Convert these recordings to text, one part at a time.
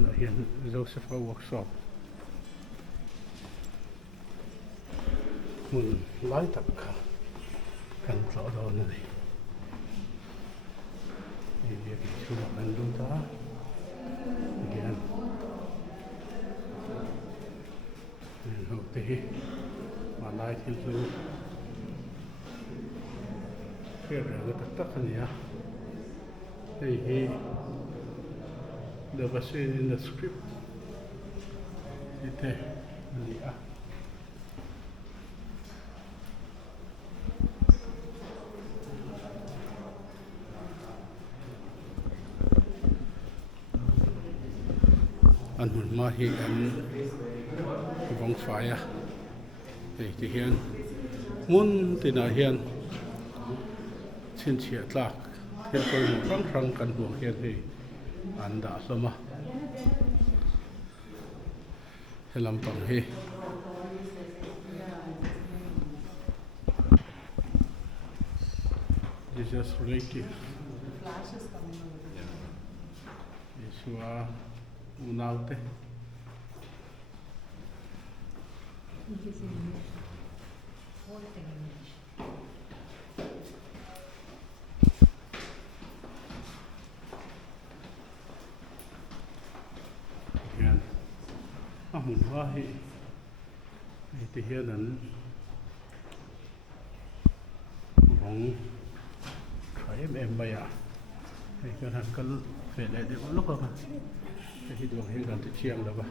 na hian Joseph workshop mun lai tak kha kan tlo do na ni ye ki chu kan du ta hian ho te ma lai thil chu ke ra ga tak tak ani a the version in the script ite ali a an hun ma hi an vong faya ti hian mun tina hian chin chia tlak thil koi mo rang kan huang hian hi an da hloma helam pang hi Jesus relative Yeshua unaute mun wa hi ti hian an bong khai em mai à hay cái thằng cần phải lại để lúc mà cái đường hiện gần thì chiang rồi ba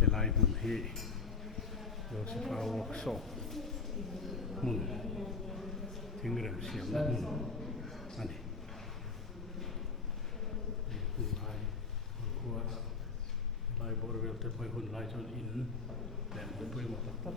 cái lại mun hi rồi sẽ vào workshop mun tiếng rem xiêm nó mun ani hun lai qua lai bor vel te poi hun lai chon in dan poi mo tak tak